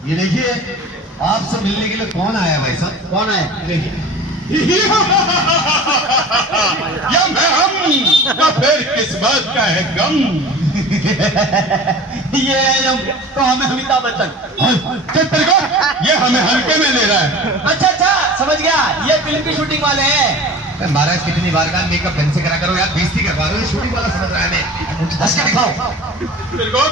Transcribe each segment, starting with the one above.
ये देखिए, आपसे मिलने के लिए कौन आया भाई साहब? कौन है? देखिए या मैं हम या फिर किस बात का है गम? ये तो हमें अमिताभ बच्चन। चित्र को ये हमें हल्के में ले रहा है। अच्छा अच्छा, समझ गया, ये फिल्म की शूटिंग वाले हैं। महाराज कितनी बार का मेकअप ढंग से करा करो यार, बेइज्जती करवा रहे हो। शूटिंग वाला समझ रहा है मैं। हंस के दिखाओ। चित्र को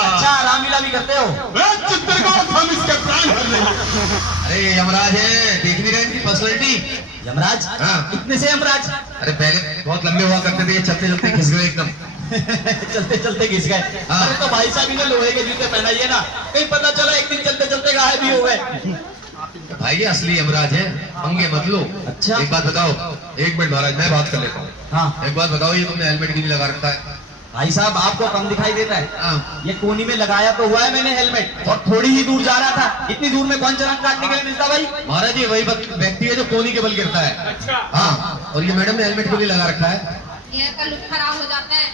अच्छा, रामलीला भी करते हो? चित्र को हम इसके प्राण हर लेंगे। अरे ये यमराज है, देख नहीं रहे इनकी पर्सनैलिटी? यमराज? हाँ। कितने से यमराज? अरे पहले बहुत लंबे हुआ करते थे, ये चलते चलते घिस गए एकदम। चलते चलते घिस गए। हाँ। अरे तो भाई साहब इन्हें लोहे के जूते पहनाइए ना, कहीं पता चला एक दिन चलते चलते गायब भी हो गए। भाई ये असली यमराज है, पंगे मत लो। अच्छा। एक बात बताओ, एक मिनट महाराज मैं बात कर लेता हूँ। हाँ। एक बात बताओ, ये तुमने हेलमेट क्यों नहीं लगा रखा है? भाई साहब आपको कम दिखाई देता है? हाँ। ये कोनी में लगाया तो हुआ है मैंने हेलमेट, और थोड़ी ही दूर जा रहा था। इतनी दूर में कौन चालान काटने के लिए मिलता भाई? महाराज ये वही व्यक्ति है जो कोनी के बल गिरता है। हाँ, और ये मैडम ने हेलमेट क्यों नहीं लगा रखा है? हेयर का लुक खराब हो जाता है।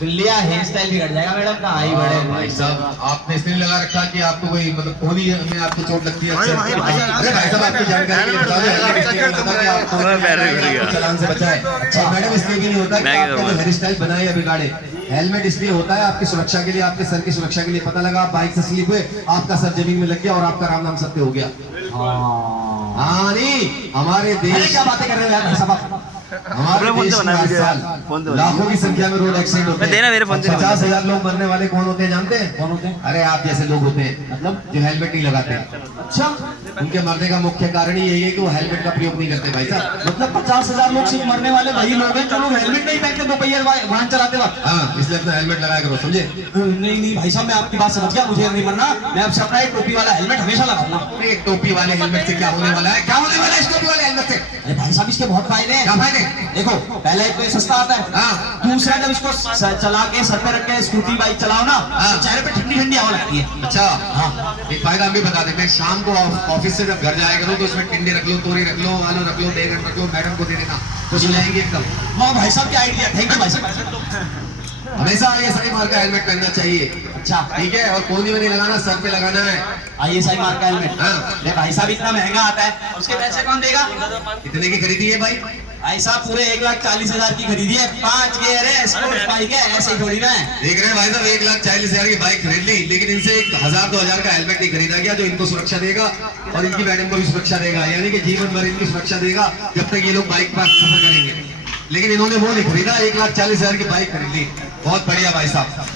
सुन लिया, हेयर स्टाइल बिगड़ जाएगा मैडम का। आई बड़े भाई साहब आपने इसलिए लगा रखा कि आपको कोई मतलब कोनी में आपको चोट लगती है अक्सर। अरे भाई साहब आपकी जानकारी के लिए बता दें, हेलमेट इसलिए नहीं होता कि आपको चालान से बचाए। अच्छा मैडम, इसलिए भी नहीं होता कि आपका जो हेयर स्टाइल बनाए या बिगाड़े। हेलमेट इसलिए होता है आपकी सुरक्षा के लिए, आपके सर की सुरक्षा के लिए। पता लगा आप बाइक से स्लिप हुए, आपका सर जमीन में लग गया और आपका राम नाम सत्य हो गया। हाँ नहीं, हमारे देश क्या बातें कर रहे हो यार भाई साहब? हमारे देश में हर साल लाखों की संख्या में रोड एक्सीडेंट होते हैं। 50,000 लोग मरने वाले कौन होते हैं जानते हैं? कौन होते हैं? अरे आप जैसे लोग होते हैं, मतलब जो हेलमेट नहीं लगाते। अच्छा, उनके मरने का मुख्य कारण ही यही है कि वो हेलमेट का प्रयोग नहीं करते भाई साहब। मतलब 50,000 लोग सिर्फ मरने वाले वही लोग हैं जो लोग हेलमेट नहीं पहनते दो पहिया वाहन चलाते वक्त। हाँ, इसलिए अपना हेलमेट लगाया करो, समझे? नहीं नहीं भाई साहब, मैं आपकी बात समझ गया, मुझे नहीं मरना। मैं अब से अपना एक टोपी वाला हेलमेट हमेशा लगाऊंगा। अरे टोपी वाले हेलमेट से क्या होने वाला है? क्या होने वाला है इस टोपी वाले हेलमेट से? अरे भाई साहब इसके बहुत फायदे हैं। क्या फायदे? देखो, पहले एक तो ये सस्ता आता है। हाँ। दूसरा जब इसको चला के सर पे रख के स्कूटी बाइक चलाओ ना, हाँ। तो चेहरे पे ठंडी ठंडी हवा लगती है। अच्छा हाँ। एक फायदा हम भी बता देते हैं। शाम को ऑफिस से जब घर जाया करो तो उसमें टिंडे रख लो, तोरी रख लो, आलू रख लो, बैंगन रख लो, मैडम को दे देना, तो सुलाएंगे एकदम। वाह भाई साहब क्या आइडिया, थैंक यू भाई साहब। हमेशा ISI मार्क का हेलमेट पहनना चाहिए। अच्छा ठीक है, और कोनी में नहीं लगाना, सर पे लगाना है। ISI मार्क का हेलमेट? हाँ। अरे भाई साहब इतना महंगा आता है, उसके पैसे कौन देगा? कितने की खरीदी है भाई? भाई साहब पूरे 1,40,000 की खरीदी है। 5 गियर है, स्पोर्ट्स बाइक है, ऐसे ही थोड़ी ना है। देख रहे हैं भाई साहब, 1,40,000 की बाइक खरीद ली, लेकिन इनसे 1,000-2,000 का हेलमेट नहीं खरीदा गया जो इनको सुरक्षा देगा और इनकी मैडम को भी सुरक्षा देगा, यानी कि जीवन भर इनकी सुरक्षा देगा जब तक ये लोग बाइक पर सफर करेंगे। लेकिन इन्होंने वो नहीं खरीदा, 1,40,000 की बाइक खरीद ली। बहुत बढ़िया भाई साहब,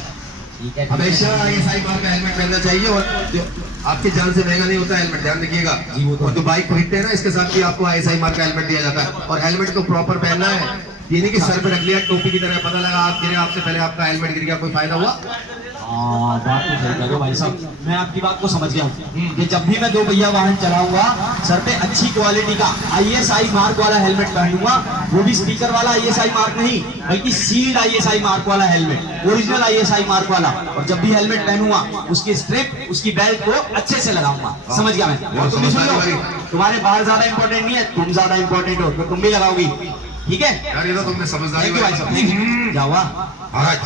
ठीक है, हमेशा ISI मार्क का हेलमेट पहनना चाहिए। और जो आपकी जान से महंगा नहीं होता हेलमेट, ध्यान रखिएगा। और जो बाइक खरीदते हैं ना, इसके साथ भी आपको ISI मार्क का हेलमेट दिया जाता है। और हेलमेट को प्रॉपर पहनना है, ये नहीं कि सर पे रख लिया टोपी की तरह, पता लगा आप गिरे, आपसे पहले आपका हेलमेट गिर गया, कोई फायदा हुआ? हाँ बात तो सही कह रहे हो भाई साहब, मैं आपकी बात को समझ गया हूँ कि जब भी मैं दो पहिया वाहन चलाऊंगा, सर पे अच्छी क्वालिटी का ISI मार्क वाला हेलमेट पहनूंगा। वो भी स्पीकर वाला ISI मार्क नहीं, बल्कि सील्ड ISI मार्क वाला हेलमेट, ओरिजिनल ISI मार्क वाला। और जब भी हेलमेट पहनूंगा, उसकी स्ट्रिप, उसकी बेल्ट को अच्छे से लगाऊंगा। समझ गया मैं? और तुम भी सुन लो, तुम्हारे बाहर ज्यादा इंपॉर्टेंट नहीं है, तुम ज्यादा इंपॉर्टेंट हो, तो तुम भी लगाओगी, ठीक है? यार ये तो तुमने समझदारी भाई साहब, क्या हुआ? महाराज,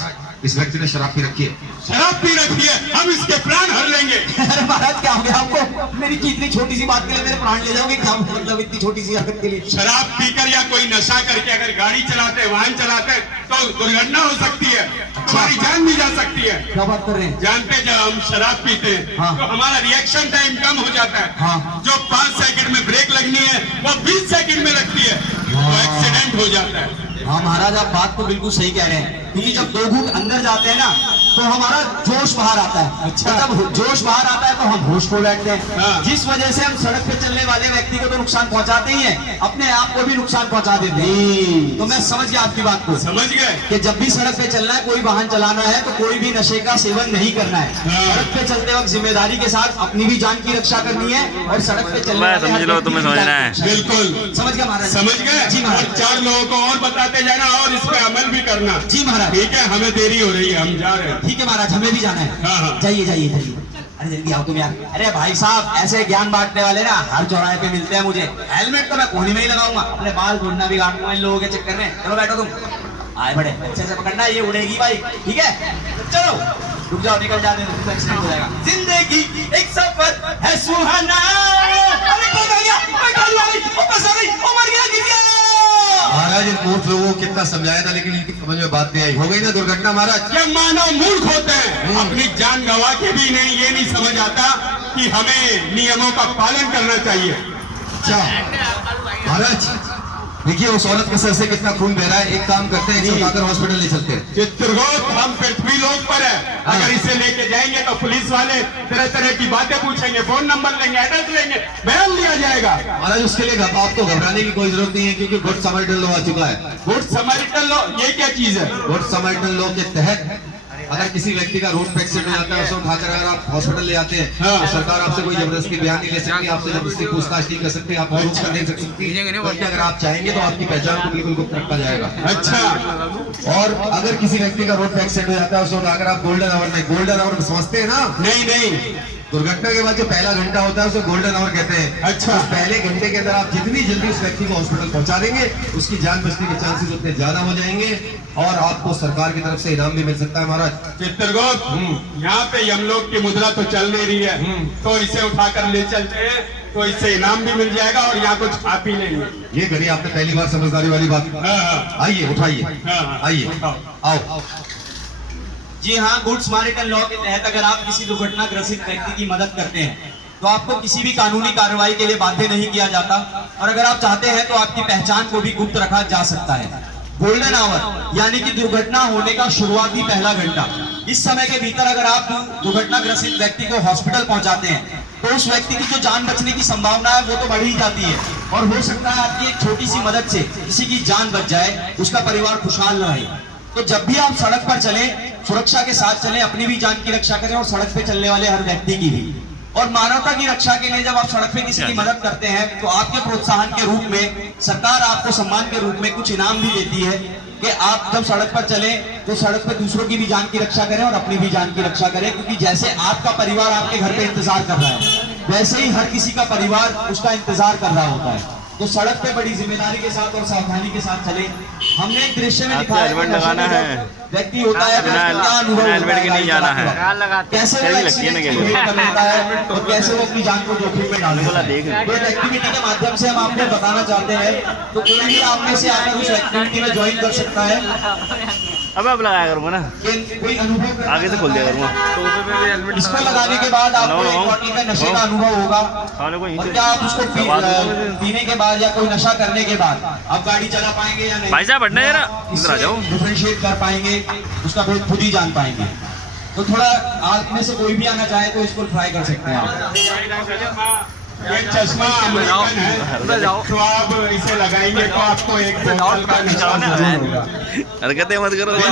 इस व्यक्ति ने शराब पी रखी है। शराब पी रखी है, हम इसके प्राण हर लेंगे। अरे महाराज क्या हो गया आपको? मेरी इतनी छोटी सी बात के लिए मेरे प्राण ले जाओगे क्या? मतलब इतनी छोटी सी हरकत के लिए? शराब पीकर या कोई नशा करके अगर गाड़ी चलाते, वाहन चलाते तो दुर्घटना हो सकती है, हमारी जान भी जा सकती है। क्या बात कर रहे हैं? जानते जब हम शराब पीते हैं हाँ। तो हमारा रिएक्शन टाइम कम हो जाता है। हाँ। जो 5 सेकंड में ब्रेक लगनी है वो 20 सेकंड में लगती है, तो एक्सीडेंट हो जाता है। हाँ महाराज, आप बात तो बिल्कुल सही कह रहे हैं, क्योंकि जब 2 घूंट अंदर जाते हैं ना, तो हमारा जोश बाहर आता है। अच्छा। जब जोश बाहर आता है तो हम होश खो बैठते हैं। हाँ। जिस वजह से हम सड़क पे चलने वाले व्यक्ति को तो नुकसान पहुंचाते ही हैं, अपने आप को भी नुकसान पहुंचा देते हैं। तो मैं समझ गया आपकी बात को, समझ गए? कि जब भी सड़क पे चलना है, कोई वाहन चलाना है, तो कोई भी नशे का सेवन नहीं करना है। हाँ। सड़क पे चलते वक्त जिम्मेदारी के साथ अपनी भी जान की रक्षा करनी है, और सड़क पे चलने वाले समझ लो, तुम्हें समझना है। बिल्कुल समझ गया महाराज? समझ गए? जी और महाराज। 4 लोगों को और बताते जाना और इस पे अमल भी करना। जी महाराज। ठीक है, हमें देरी हो रही है, हम जा रहे हैं। ठीक है महाराज, हमें भी जाना है। हाँ, हाँ। जाइए जाइए जाइए, अरे जल्दी आओ तुम यार। अरे भाई साहब, ऐसे ज्ञान बांटने वाले ना हर चौराहे पे मिलते हैं मुझे। हेलमेट तो मैं कोहनी में ही लगाऊंगा, अपने बाल घूमना भी काटूंगा इन लोगों के चक्कर में। चलो बैठो तुम, आए बड़े अच्छे से पकड़ना, ये उड़ेगी भाई, ठीक है? चलो। रुक जाओ, निकल जाने दो, तो एक्सीडेंट हो जाएगा। जिंदगी एक सफर है सुहाना। अरे कौन आ गया? ओए गाड़ी आ गई, ओ बस आ गई, ओ मर गया, गिर गया। महाराज इन मूर्ख लोगों को कितना समझाया था, लेकिन इनकी समझ में बात नहीं आई। हो गई ना दुर्घटना महाराज। ये मानव मूर्ख होते हैं, अपनी जान गंवा के भी नहीं, ये नहीं समझ आता कि हमें नियमों का पालन करना चाहिए। अच्छा महाराज देखिए उस औरत के सर से कितना खून बह रहा है। एक काम करते हैं, इसे उठाकर हॉस्पिटल ले चलते हैं। चित्रगुप्त, हम पृथ्वी लोक पर है, अगर इसे लेके जाएंगे तो पुलिस वाले तरह तरह की बातें पूछेंगे, फोन नंबर लेंगे, एड्रेस लेंगे, बयान लिया जाएगा। महाराज उसके लिए आपको घबराने की कोई जरूरत नहीं है, क्योंकि गुड समरिटन लॉ आ चुका है। गुड समरिटन लॉ, ये क्या चीज है? गुड समरिटन लॉ के तहत अगर किसी व्यक्ति का रोड पे एक्सीडेंट हो जाता है, उसे उठाकर अगर आप हॉस्पिटल ले जाते हैं, तो सरकार आपसे कोई जबरदस्ती बयान नहीं ले सकती, आपसे जबरदस्ती पूछताछ नहीं कर सकती, आपको रोक कर नहीं सकती। बल्कि अगर आप चाहेंगे तो आपकी पहचान को बिल्कुल गुप्त रखा जाएगा। अच्छा, और अगर किसी व्यक्ति का रोड पे एक्सीडेंट हो जाता है, उसे उठाकर आप गोल्डन आवर में, गोल्डन आवर समझते हैं ना? नहीं, दुर्घटना के बाद जो पहला घंटा होता है उसे गोल्डन आवर कहते हैं। अच्छा। उस पहले घंटे के अंदर आप जितनी जल्दी उस व्यक्ति को हॉस्पिटल पहुंचा देंगे, उसकी जान बचने के चांसेस उतने ज्यादा हो जाएंगे और आपको सरकार की तरफ से इनाम भी मिल सकता है महाराज। चित्रगुप्त, यहाँ पे यमलोक की मुद्रा तो चल नहीं रही है, तो इसे उठाकर ले चलते हैं, तो इससे इनाम भी मिल जाएगा और यहाँ कुछ खा पी लेंगे। ये घड़ी आपने पहली बार समझदारी वाली बात। हाँ। आइए उठाइए, हाँ। आइए आओ। जी हाँ, गुड समरिटन लॉ के तहत अगर आप किसी दुर्घटना ग्रसित व्यक्ति की मदद करते हैं तो आपको किसी भी कानूनी कार्रवाई के लिए बाध्य नहीं किया जाता, और अगर आप चाहते हैं तो आपकी पहचान को भी गुप्त रखा जा सकता है। गोल्डन आवर यानी कि दुर्घटना होने का शुरुआती पहला घंटा, इस समय के भीतर अगर आप दुर्घटना ग्रसित व्यक्ति को हॉस्पिटल पहुंचाते हैं तो उस व्यक्ति की जो जान बचने की संभावना है वो तो बढ़ ही जाती है, और हो सकता है आपकी एक छोटी सी मदद से किसी की जान बच जाए, उसका परिवार खुशहाल रहे। तो जब भी आप सड़क पर चले, सुरक्षा के साथ चलें, अपनी भी जान की रक्षा करें और सड़क पे चलने वाले हर व्यक्ति की भी। और मानवता की रक्षा के लिए जब आप सड़क पे किसी की मदद करते हैं तो आपके प्रोत्साहन के रूप में सरकार आपको सम्मान के रूप में कुछ इनाम भी देती है कि आप जब सड़क पर चले तो सड़क पे दूसरों की भी जान की रक्षा करें और अपनी भी जान की रक्षा करें, क्योंकि जैसे आपका परिवार आपके घर पे इंतजार कर रहा है, वैसे ही हर किसी का परिवार उसका इंतजार कर रहा होता है। तो सड़क पे बड़ी जिम्मेदारी के साथ और सावधानी के साथ चले। हमने एक दृश्य में दिखाया हेलमेट लगाना है, व्यक्ति होता है, क्या अनुभव हेलमेट के नहीं जाना है, कैसे वो एक्सीडेंट कर लेता है और कैसे वो अपनी जान को जोखिम में डाल देता है। तो इस एक्टिविटी के माध्यम से हम आपको बताना चाहते हैं, तो कोई भी आप में से आकर उस एक्टिविटी में ज्वाइन कर सकता है। अब लगाया करूँगा ना, कोई अनुभव आगे से खोल दिया करूँगा। इसको लगाने के बाद आपको एक बॉटल में नशे का अनुभव होगा, और क्या आप उसको पीने के बाद या कोई नशा करने के बाद आप गाड़ी चला पाएंगे या नहीं, भाई साहब हटना जरा, इधर आ जाओ। डिफरेंशिएट कर पाएंगे, उसका भेद खुद ही जान पाएंगे। तो थोड़ा आप में से कोई भी आना चाहे तो इसको ट्राई कर सकते हैं आप। ये चश्मा अमेरिकन है, तो आप इसे लगाएंगे तो आपको एक बोतल का नशा जरूर होगा। हरकतें मत करो।